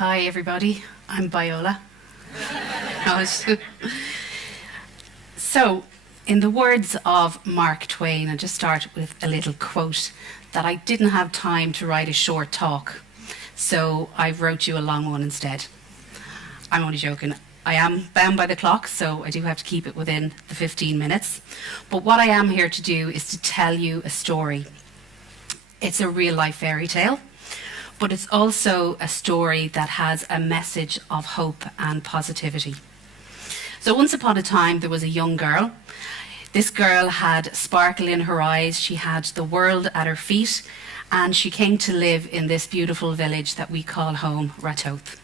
Hi everybody, I'm Viola. So, in the words of Mark Twain, I'll just start with a little quote that I didn't have time to write a short talk, so I wrote you a long one instead. I'm only joking. I am bound by the clock, so I do have to keep it within the 15 minutes. But what I am here to do is to tell you a story. It's a real life fairy tale, but it's also a story that has a message of hope and positivity. So once upon a time, there was a young girl. This girl had sparkle in her eyes, she had the world at her feet, and she came to live in this beautiful village that we call home, Ratoath.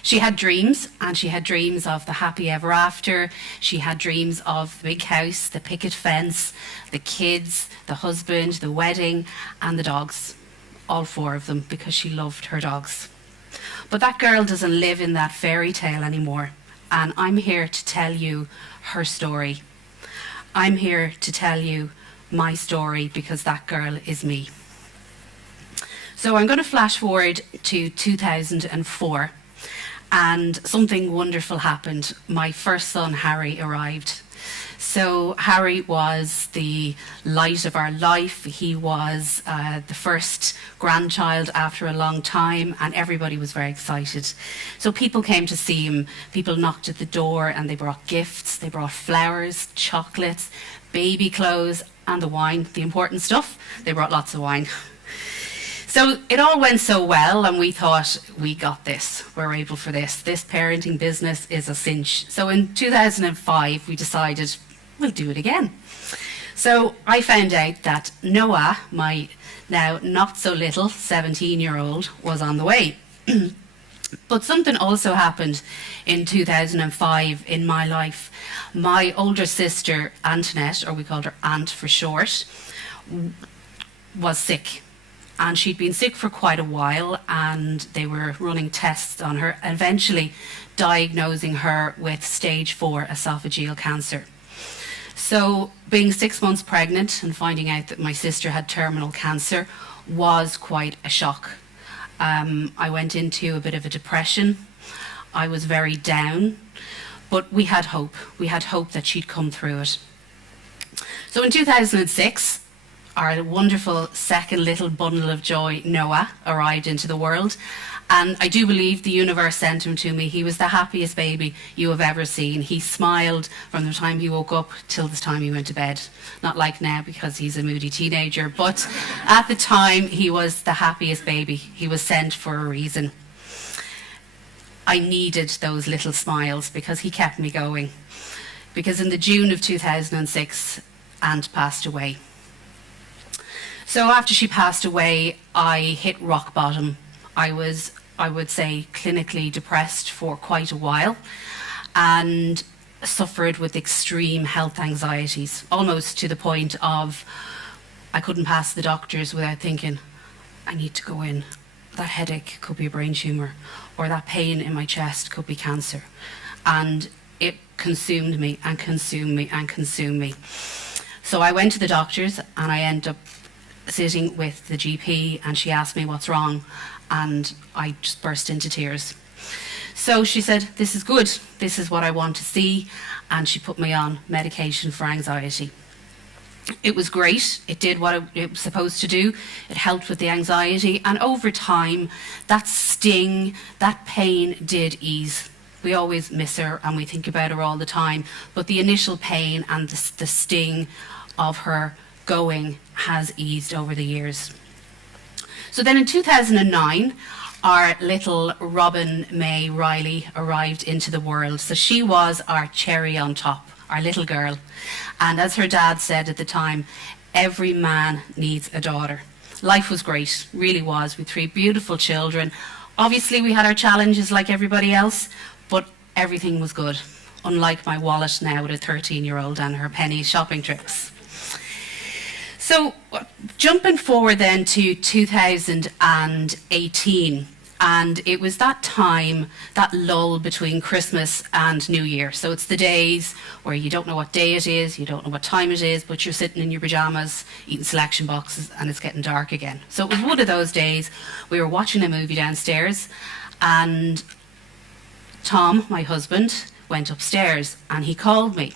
She had dreams, and she had dreams of the happy ever after. She had dreams of the big house, the picket fence, the kids, the husband, the wedding, and the dogs. All four of them, because she loved her dogs. But that girl doesn't live in that fairy tale anymore, and I'm here to tell you her story. I'm here to tell you my story, because that girl is me. So I'm going to flash forward to 2004, and something wonderful happened. My first son, Harry, arrived. So Harry was the light of our life. He was the first grandchild after a long time, and everybody was very excited. So people came to see him. People knocked at the door and they brought gifts. They brought flowers, chocolates, baby clothes, and the wine, the important stuff. They brought lots of wine. So it all went so well, and we thought, we got this. We're able for this. This parenting business is a cinch. So in 2005, we decided we'll do it again. So I found out that Noah, my now not so little 17-year-old, was on the way. But something also happened in 2005 in my life. My older sister, Antoinette, or we called her Aunt for short, was sick. And she'd been sick for quite a while, and they were running tests on her, eventually diagnosing her with stage 4 esophageal cancer. So being 6 months pregnant and finding out that my sister had terminal cancer was quite a shock. I went into a bit of a depression. I was very down, but we had hope. We had hope that she'd come through it. So in 2006, our wonderful second little bundle of joy, Noah, arrived into the world. And I do believe the universe sent him to me. He was the happiest baby you have ever seen. He smiled from the time he woke up till the time he went to bed. Not like now, because he's a moody teenager, but at the time he was the happiest baby. He was sent for a reason. I needed those little smiles because he kept me going. Because in the June of 2006, Aunt passed away. So after she passed away, I hit rock bottom. I was, I would say, clinically depressed for quite a while, and suffered with extreme health anxieties, almost to the point of I couldn't pass the doctors without thinking, I need to go in. That headache could be a brain tumour, or that pain in my chest could be cancer. And it consumed me and consumed me and consumed me. So I went to the doctors, and I ended up sitting with the GP, and she asked me what's wrong, and I just burst into tears. So she said, this is good, this is what I want to see, and she put me on medication for anxiety. It was great. It did what it was supposed to do. It helped with the anxiety, and over time that sting, that pain did ease. We always miss her and we think about her all the time, but the initial pain and the sting of her going has eased over the years. So then in 2009, our little Robyn May Riley arrived into the world. So she was our cherry on top, our little girl. And as her dad said at the time, every man needs a daughter. Life was great, really was, with 3 beautiful children. Obviously we had our challenges like everybody else, but everything was good. Unlike my wallet now with a 13-year-old and her penny shopping trips. So jumping forward then to 2018, and it was that time, that lull between Christmas and New Year. So it's the days where you don't know what day it is, you don't know what time it is, but you're sitting in your pyjamas, eating selection boxes, and it's getting dark again. So it was one of those days. We were watching a movie downstairs, And Tom, my husband, went upstairs and he called me.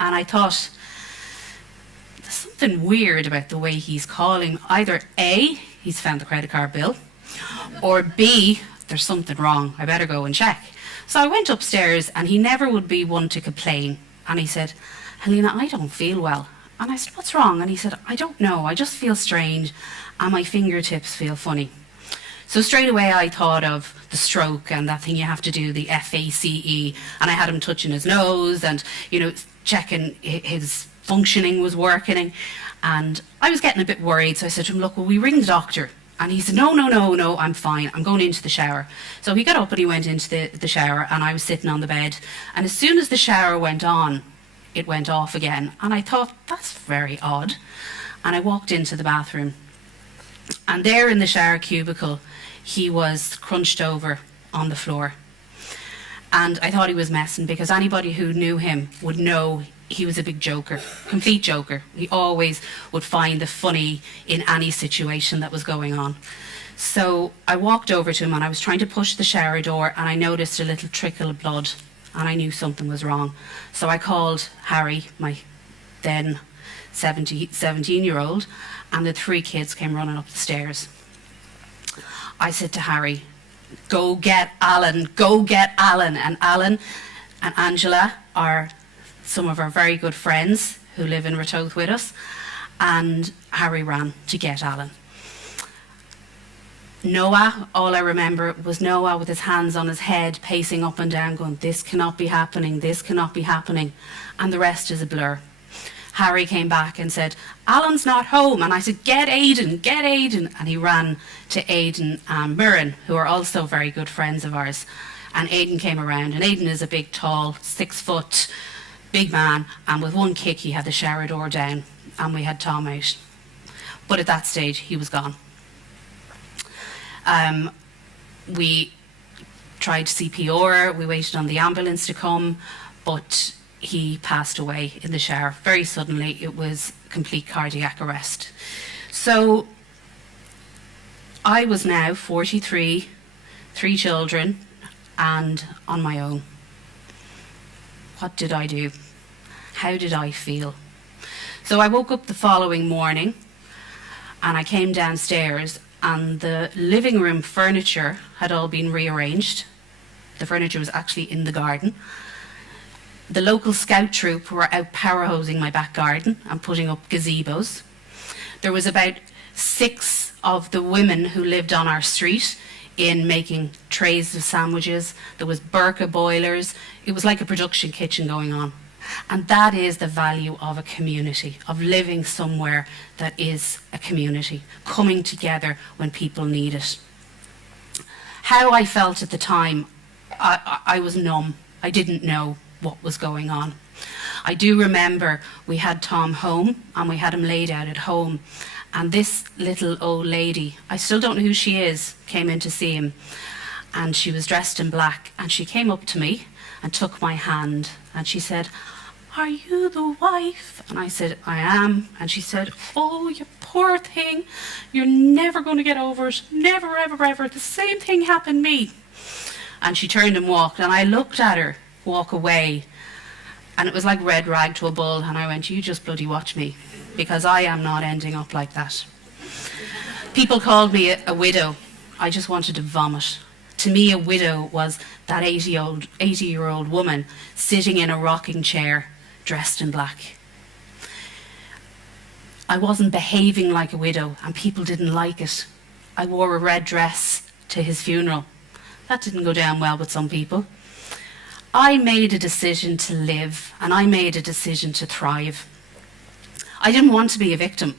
And I thought, there's something weird about the way he's calling. Either A, he's found the credit card bill, or B, there's something wrong. I better go and check. So I went upstairs and he never would be one to complain. And he said, Helena, I don't feel well. And I said, what's wrong? And he said, I don't know. I just feel strange and my fingertips feel funny. So straight away I thought of the stroke and that thing you have to do, the FACE. And I had him touching his nose and, checking his functioning was working. And I was getting a bit worried. So I said to him, look, will we ring the doctor? And he said, no, I'm fine. I'm going into the shower. So he got up and he went into the shower and I was sitting on the bed. And as soon as the shower went on, it went off again. And I thought, that's very odd. And I walked into the bathroom. And there in the shower cubicle, he was crunched over on the floor. And I thought he was messing because anybody who knew him would know he was a big joker, complete joker. He always would find the funny in any situation that was going on. So I walked over to him and I was trying to push the shower door and I noticed a little trickle of blood and I knew something was wrong. So I called Harry, my then 17-year-old, and the 3 kids came running up the stairs. I said to Harry, go get Alan, go get Alan. And Alan and Angela are some of our very good friends who live in Ratoath with us, and Harry ran to get Alan. Noah, all I remember was Noah with his hands on his head, pacing up and down, going, this cannot be happening, this cannot be happening, and the rest is a blur. Harry came back and said, Alan's not home, and I said, get Aidan, and he ran to Aidan and Murren, who are also very good friends of ours, and Aidan came around, and Aidan is a big, tall, 6 foot, big man, and with one kick he had the shower door down and we had Tom out. But at that stage he was gone. We tried CPR, we waited on the ambulance to come, but he passed away in the shower. Very suddenly, it was complete cardiac arrest. So I was now 43, 3 children, and on my own. What did I do? How did I feel? So I woke up the following morning and I came downstairs and the living room furniture had all been rearranged. The furniture was actually in the garden. The local scout troop were out power hosing my back garden and putting up gazebos. There was about 6 of the women who lived on our street in making trays of sandwiches. There was Burqa boilers. It was like a production kitchen going on. And that is the value of a community, of living somewhere that is a community, coming together when people need it. How I felt at the time, I was numb. I didn't know what was going on. I do remember we had Tom home and we had him laid out at home. And this little old lady, I still don't know who she is, came in to see him. And she was dressed in black. And she came up to me and took my hand. And she said, are you the wife? And I said, I am. And she said, oh, you poor thing. You're never going to get over it. Never, ever, ever. The same thing happened to me. And she turned and walked. And I looked at her walk away. And it was like red rag to a bull. And I went, you just bloody watch me. Because I am not ending up like that. People called me a widow. I just wanted to vomit. To me, a widow was that 80-year-old woman sitting in a rocking chair, dressed in black. I wasn't behaving like a widow, and people didn't like it. I wore a red dress to his funeral. That didn't go down well with some people. I made a decision to live, and I made a decision to thrive. I didn't want to be a victim.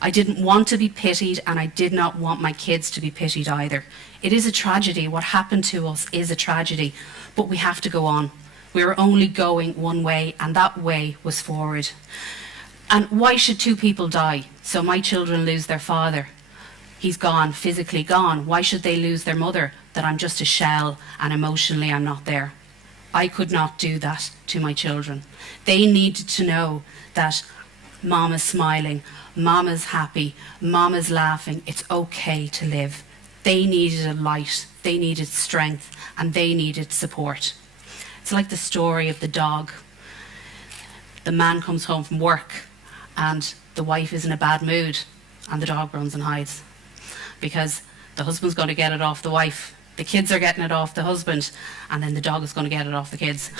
I didn't want to be pitied, and I did not want my kids to be pitied either. It is a tragedy. What happened to us is a tragedy, but we have to go on. We were only going one way, and that way was forward. And why should 2 people die? So my children lose their father. He's gone, physically gone. Why should they lose their mother? That I'm just a shell, and emotionally I'm not there. I could not do that to my children. They needed to know that Mama's smiling, Mama's happy, Mama's laughing. It's okay to live. They needed a light they needed strength, and they needed support. It's like the story of the dog. The man comes home from work and the wife is in a bad mood and the dog runs and hides because the husband's going to get it off the wife, the kids are getting it off the husband, and then the dog is going to get it off the kids.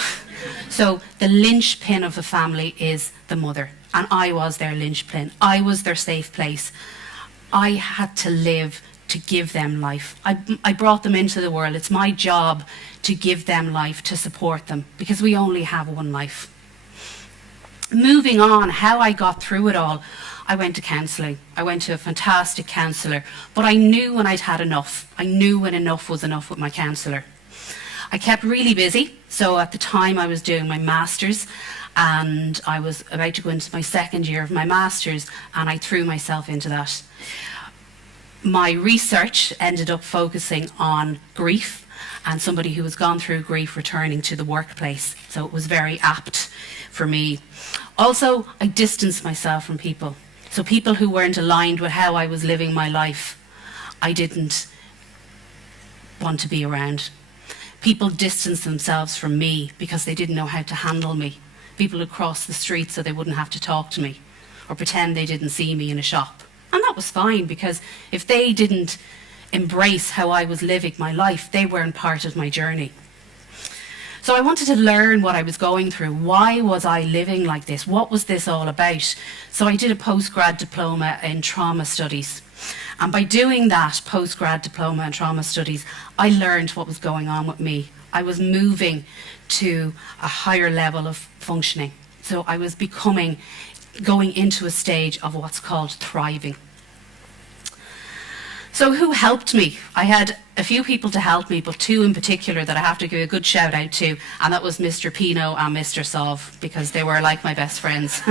So the linchpin of the family is the mother, and I was their linchpin. I was their safe place. I had to live to give them life. I brought them into the world. It's my job to give them life, to support them, because we only have one life. Moving on, how I got through it all, I went to counselling. I went to a fantastic counsellor, but I knew when I'd had enough. I knew when enough was enough with my counsellor. I kept really busy, so at the time I was doing my master's, and I was about to go into my second year of my master's, and I threw myself into that. My research ended up focusing on grief and somebody who has gone through grief returning to the workplace, so it was very apt for me. Also, I distanced myself from people. So people who weren't aligned with how I was living my life, I didn't want to be around. People distanced themselves from me because they didn't know how to handle me. People who crossed the street so they wouldn't have to talk to me or pretend they didn't see me in a shop. And that was fine, because if they didn't embrace how I was living my life, they weren't part of my journey. So I wanted to learn what I was going through. Why was I living like this? What was this all about? So I did a postgrad diploma in trauma studies. And by doing that postgrad diploma in trauma studies, I learned what was going on with me. I was moving to a higher level of functioning. So I was going into a stage of what's called thriving. So who helped me? I had a few people to help me, but two in particular that I have to give a good shout out to, and that was Mr. Pino and Mr. Sov, because they were like my best friends.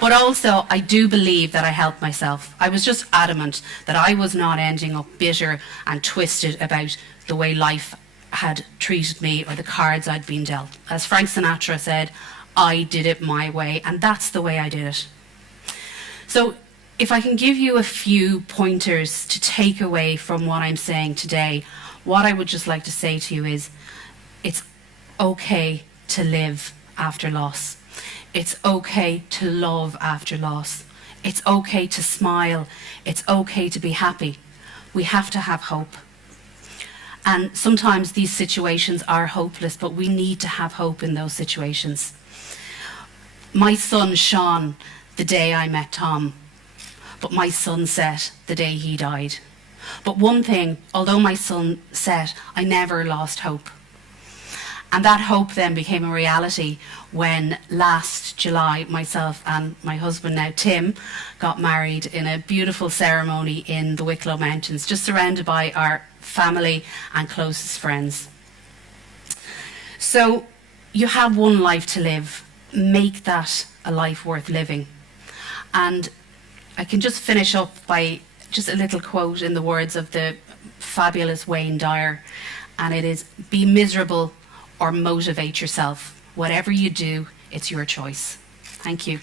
But also, I do believe that I helped myself. I was just adamant that I was not ending up bitter and twisted about the way life had treated me or the cards I'd been dealt. As Frank Sinatra said, I did it my way, and that's the way I did it. So if I can give you a few pointers to take away from what I'm saying today, what I would just like to say to you is, it's okay to live after loss. It's okay to love after loss. It's okay to smile. It's okay to be happy. We have to have hope. And sometimes these situations are hopeless, but we need to have hope in those situations. My son shone the day I met Tom, but my sun set the day he died. But one thing, although my sun set, I never lost hope. And that hope then became a reality when last July, myself and my husband, now Tim, got married in a beautiful ceremony in the Wicklow Mountains, just surrounded by our family and closest friends. So you have one life to live. Make that a life worth living. And I can just finish up by just a little quote in the words of the fabulous Wayne Dyer, and it is, be miserable or motivate yourself. Whatever you do, it's your choice. Thank you.